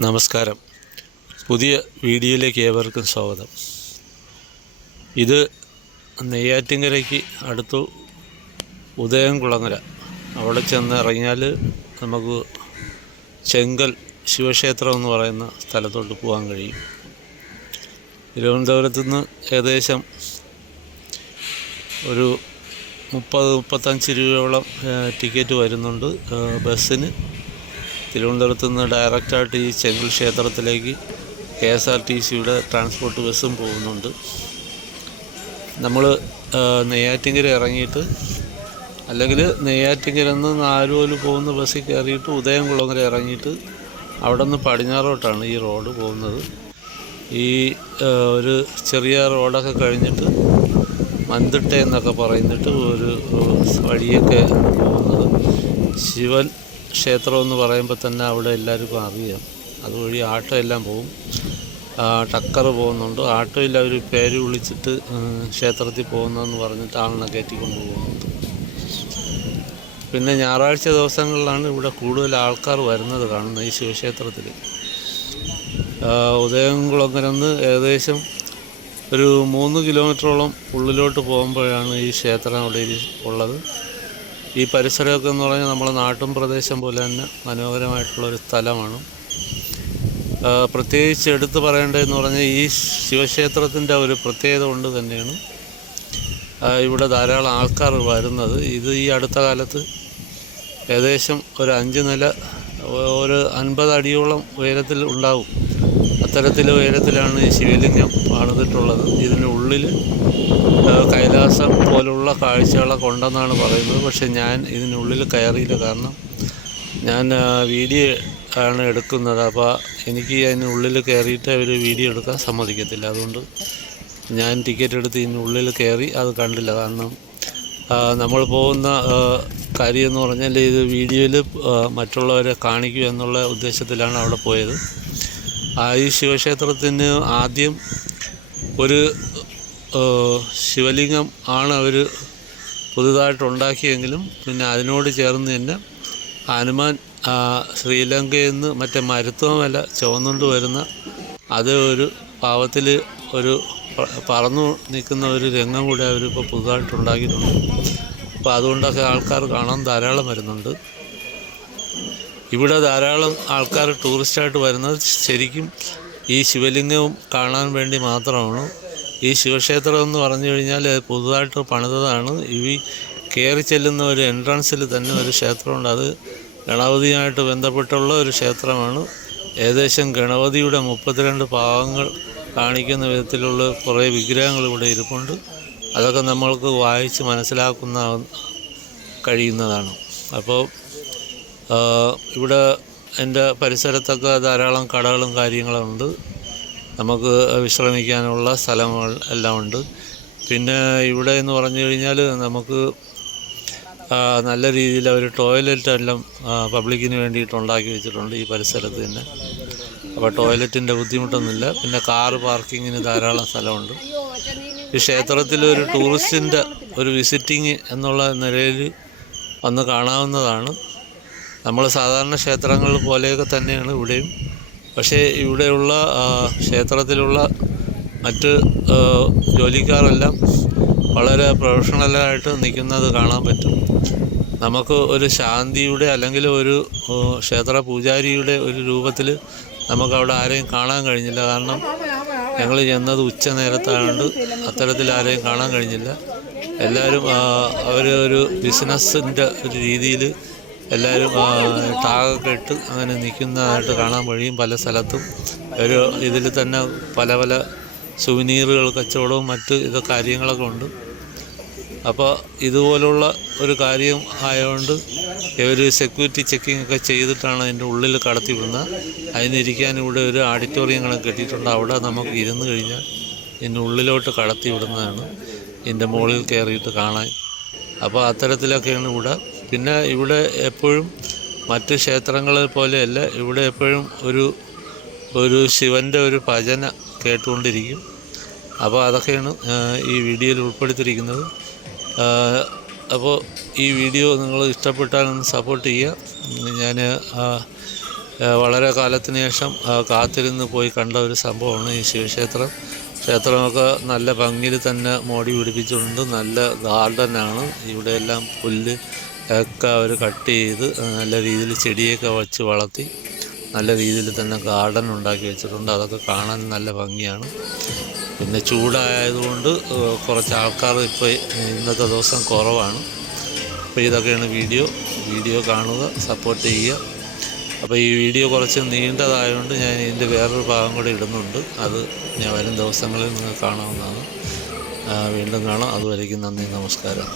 നമസ്കാരം. പുതിയ വീഡിയോയിലേക്ക് ഏവർക്കും സ്വാഗതം. ഇത് നെയ്യാറ്റിങ്ങരയ്ക്ക് അടുത്തു ഉദയംകുളങ്ങര. അവിടെ ചെന്ന് ഇറങ്ങിയാൽ നമുക്ക് ചെങ്കൽ ശിവക്ഷേത്രം എന്ന് പറയുന്ന സ്ഥലത്തോട്ട് പോകാൻ കഴിയും. തിരുവനന്തപുരത്ത് നിന്ന് ഏകദേശം ഒരു മുപ്പത് മുപ്പത്തഞ്ച് രൂപയോളം ടിക്കറ്റ് വരുന്നുണ്ട് ബസ്സിന്. തിരുവനന്തപുരത്ത് നിന്ന് ഡയറക്റ്റായിട്ട് ഈ ചെങ്കിൽ ക്ഷേത്രത്തിലേക്ക് കെ എസ് ആർ ടി സിയുടെ ട്രാൻസ്പോർട്ട് ബസ്സും പോകുന്നുണ്ട്. നമ്മൾ നെയ്യാറ്റിങ്കര ഇറങ്ങിയിട്ട് അല്ലെങ്കിൽ നെയ്യാറ്റിങ്കര നിന്ന് നാലുപോൽ പോകുന്ന ബസ്സിൽ കയറിയിട്ട് ഉദയംകുളങ്ങര ഇറങ്ങിയിട്ട് അവിടെ നിന്ന് പടിഞ്ഞാറോട്ടാണ് ഈ റോഡ് പോകുന്നത്. ഈ ഒരു ചെറിയ റോഡൊക്കെ കഴിഞ്ഞിട്ട് മന്തിട്ട എന്നൊക്കെ പറയുന്നിട്ട് ഒരു വഴിയൊക്കെ പോകുന്നത്. ശിവൻ ക്ഷേത്രം എന്ന് പറയുമ്പോൾ തന്നെ അവിടെ എല്ലാവർക്കും അറിയാം. അതുവഴി ആട്ടോ എല്ലാം പോകും ടക്കർ പോകുന്നുണ്ട്. ഇല്ല അവർ പേര് വിളിച്ചിട്ട് ക്ഷേത്രത്തിൽ പോകുന്നതെന്ന് പറഞ്ഞിട്ട് ആളിനെ കയറ്റിക്കൊണ്ട് പോകുന്നുണ്ട്. പിന്നെ ഞായറാഴ്ച ദിവസങ്ങളിലാണ് ഇവിടെ കൂടുതൽ ആൾക്കാർ വരുന്നത് കാണുന്നത് ഈ ശിവക്ഷേത്രത്തിൽ ഉദയംകുളങ്ങരന്ന് ഏകദേശം ഒരു മൂന്ന് കിലോമീറ്ററോളം ഉള്ളിലോട്ട് പോകുമ്പോഴാണ് ഈ ക്ഷേത്രം അവിടെ ഉള്ളത്. ഈ പരിസരമൊക്കെ എന്ന് പറഞ്ഞാൽ നമ്മുടെ നാട്ടും പ്രദേശം പോലെ തന്നെ മനോഹരമായിട്ടുള്ളൊരു സ്ഥലമാണ്. പ്രത്യേകിച്ച് എടുത്തു പറയേണ്ടതെന്ന് പറഞ്ഞാൽ ഈ ശിവക്ഷേത്രത്തിന്റെ ഒരു പ്രത്യേകത കൊണ്ട് തന്നെയാണ് ഇവിടെ ധാരാളം ആൾക്കാർ വരുന്നത്. ഇത് ഈ അടുത്ത കാലത്ത് ഏകദേശം ഒരു അഞ്ച് നില ഒരു അൻപത് അടിയോളം ഉയരത്തിൽ ഉണ്ടാവും. അത്തരത്തിൽ ഉയരത്തിലാണ് ഈ ശിവലിംഗം പണിതിട്ടുള്ളത്. ഇതിന്റെ ഉള്ളിൽ കൈലാസം പോലുള്ള കാഴ്ചകളൊക്കെ ഉണ്ടെന്നാണ് പറയുന്നത്. പക്ഷേ ഞാൻ ഇതിനുള്ളിൽ കയറിയില്ല. കാരണം ഞാൻ വീഡിയോ ആണ് എടുക്കുന്നത്. അപ്പോൾ എനിക്ക് അതിനുള്ളിൽ കയറിയിട്ട് അവർ വീഡിയോ എടുക്കാൻ സമ്മതിക്കത്തില്ല. അതുകൊണ്ട് ഞാൻ ടിക്കറ്റ് എടുത്ത് ഇതിനുള്ളിൽ കയറി അത് കണ്ടില്ല. കാരണം നമ്മൾ പോകുന്ന കാര്യം എന്ന് പറഞ്ഞാൽ ഇത് വീഡിയോയിൽ മറ്റുള്ളവരെ കാണിക്കുക എന്നുള്ള ഉദ്ദേശത്തിലാണ് അവിടെ പോയത്. ഈ ശിവക്ഷേത്രത്തിന് ആദ്യം ഒരു ശിവലിംഗം ആണ് അവർ പുതുതായിട്ട് ഉണ്ടാക്കിയെങ്കിലും പിന്നെ അതിനോട് ചേർന്ന് തന്നെ ഹനുമാൻ ശ്രീലങ്കയിൽ നിന്ന് മറ്റേ മരുത്വമല്ല ചുവന്നുകൊണ്ട് വരുന്ന അത് ഒരു പാവത്തിൽ ഒരു പറന്നു നിൽക്കുന്ന ഒരു രംഗം കൂടി അവരിപ്പോൾ പുതുതായിട്ട് ഉണ്ടാക്കിയിട്ടുണ്ട്. അപ്പോൾ അതുകൊണ്ടൊക്കെ ആൾക്കാർ കാണാൻ ധാരാളം വരുന്നുണ്ട്. ഇവിടെ ധാരാളം ആൾക്കാർ ടൂറിസ്റ്റായിട്ട് വരുന്നത് ശരിക്കും ഈ ശിവലിംഗവും കാണാൻ വേണ്ടി മാത്രമാണ്. ഈ ശിവക്ഷേത്രം എന്ന് പറഞ്ഞു കഴിഞ്ഞാൽ പുതുതായിട്ട് പണിതതാണ്. ഈ കയറി ചെല്ലുന്ന ഒരു എൻട്രൻസിൽ തന്നെ ഒരു ക്ഷേത്രമുണ്ട്. അത് ഗണപതിയുമായിട്ട് ബന്ധപ്പെട്ടുള്ള ഒരു ക്ഷേത്രമാണ്. ഏകദേശം ഗണപതിയുടെ മുപ്പത്തിരണ്ട് ഭാവങ്ങൾ കാണിക്കുന്ന വിധത്തിലുള്ള കുറേ വിഗ്രഹങ്ങൾ ഇവിടെ ഇരിപ്പുണ്ട്. അതൊക്കെ നമ്മൾക്ക് വായിച്ച് മനസ്സിലാക്കുന്ന കഴിയുന്നതാണ്. അപ്പോൾ ഇവിടെ എന്റെ പരിസരത്തൊക്കെ ധാരാളം കടകളും കാര്യങ്ങളും ഉണ്ട്. നമുക്ക് വിശ്രമിക്കാനുള്ള സ്ഥലങ്ങൾ എല്ലാം ഉണ്ട്. പിന്നെ ഇവിടെ എന്ന് പറഞ്ഞു കഴിഞ്ഞാൽ നമുക്ക് നല്ല രീതിയിൽ അവർ ടോയ്ലറ്റ് എല്ലാം പബ്ലിക്കിന് വേണ്ടിയിട്ട് ഉണ്ടാക്കി വെച്ചിട്ടുണ്ട് ഈ പരിസരത്ത് തന്നെ. അപ്പോൾ ടോയ്ലറ്റിന്റെ ബുദ്ധിമുട്ടൊന്നുമില്ല. പിന്നെ കാർ പാർക്കിങ്ങിന് ധാരാളം സ്ഥലമുണ്ട്. ഈ ക്ഷേത്രത്തിൽ ഒരു ടൂറിസ്റ്റിന്റെ ഒരു വിസിറ്റിങ് എന്നുള്ള നിലയിൽ വന്ന് കാണാവുന്നതാണ്. നമ്മൾ സാധാരണ ക്ഷേത്രങ്ങൾ പോലെയൊക്കെ തന്നെയാണ് ഇവിടെയും. പക്ഷേ ഇവിടെയുള്ള ക്ഷേത്രത്തിലുള്ള മറ്റ് ജോലിക്കാരെല്ലാം വളരെ പ്രൊഫഷണലായിട്ട് നിൽക്കുന്നത് കാണാൻ പറ്റും. നമുക്ക് ഒരു ശാന്തിയുടെ അല്ലെങ്കിൽ ഒരു ക്ഷേത്ര പൂജാരിയുടെ ഒരു രൂപത്തിൽ നമുക്കവിടെ ആരെയും കാണാൻ കഴിഞ്ഞില്ല. കാരണം ഞങ്ങൾ ചെന്നത് ഉച്ച നേരത്തായതുകൊണ്ട് അത്തരത്തിൽ ആരെയും കാണാൻ കഴിഞ്ഞില്ല. എല്ലാവരും അവർ ഒരു ബിസിനസ്സിന്റെ ഒരു രീതിയിൽ എല്ലാവരും ടാഗൊക്കെ ഇട്ട് അങ്ങനെ നിൽക്കുന്നതായിട്ട് കാണാൻ കഴിയും പല സ്ഥലത്തും. ഒരു ഇതിൽ തന്നെ പല പല സുവനീറുകൾ കച്ചവടവും മറ്റ് ഇത് കാര്യങ്ങളൊക്കെ ഉണ്ട്. അപ്പോൾ ഇതുപോലുള്ള ഒരു കാര്യം ആയതുകൊണ്ട് ഇവർ സെക്യൂരിറ്റി ചെക്കിംഗ് ഒക്കെ ചെയ്തിട്ടാണ് അതിന്റെ ഉള്ളിൽ കടത്തി വിടുന്നത് അതിനിരിക്കാൻ ഇവിടെ ഒരു ഓഡിറ്റോറിയം കണക്ക് കെട്ടിയിട്ടുണ്ട്. അവിടെ നമുക്ക് ഇരുന്ന് കഴിഞ്ഞാൽ ഇതിന്റെ ഉള്ളിലോട്ട് കടത്തി വിടുന്നതാണ് ഇതിന്റെ മുകളിൽ കയറിയിട്ട് കാണാൻ. അപ്പോൾ അത്തരത്തിലൊക്കെയാണ് ഇവിടെ പിന്നെ ഇവിടെ എപ്പോഴും മറ്റ് ക്ഷേത്രങ്ങളെ പോലെയല്ല ഇവിടെ എപ്പോഴും ഒരു ഒരു ശിവന്റെ ഒരു ഭജന കേട്ടുകൊണ്ടിരിക്കും. അപ്പോൾ അതൊക്കെയാണ് ഈ വീഡിയോയിൽ ഉൾപ്പെടുത്തിയിരിക്കുന്നത്. അപ്പോൾ ഈ വീഡിയോ നിങ്ങൾ ഇഷ്ടപ്പെട്ടാൽ ഒന്ന് സപ്പോർട്ട് ചെയ്യുക. ഞാൻ വളരെ കാലത്തിന് ശേഷം കാത്തിരുന്ന് പോയി കണ്ട ഒരു സംഭവമാണ് ഈ ശിവക്ഷേത്രം. ക്ഷേത്രമൊക്കെ നല്ല ഭംഗിയിൽ തന്നെ മോടി പിടിപ്പിച്ചിട്ടുണ്ട്. നല്ല ഗാർഡനാണ്. ഇവിടെയെല്ലാം പുല്ല് ഒക്കെ അവർ കട്ട് ചെയ്ത് നല്ല രീതിയിൽ ചെടിയൊക്കെ വച്ച് വളർത്തി നല്ല രീതിയിൽ തന്നെ ഗാർഡൻ ഉണ്ടാക്കി വെച്ചിട്ടുണ്ട്. അതൊക്കെ കാണാൻ നല്ല ഭംഗിയാണ്. പിന്നെ ചൂടായതുകൊണ്ട് കുറച്ച് ആൾക്കാർ ഇപ്പോൾ ഇന്നത്തെ ദിവസം കുറവാണ്. അപ്പോൾ ഇതൊക്കെയാണ് വീഡിയോ. വീഡിയോ കാണുക സപ്പോർട്ട് ചെയ്യുക. അപ്പോൾ ഈ വീഡിയോ കുറച്ച് നീണ്ടതായതുകൊണ്ട് ഞാൻ ഇതിന്റെ വേറൊരു ഭാഗം കൂടെ ഇടുന്നുണ്ട്. അത് ഞാൻ വരും ദിവസങ്ങളിൽ നിങ്ങൾ കാണാവുന്നതാണ്. വീണ്ടും കാണാം. അതുവരേക്കും നന്ദി നമസ്കാരം.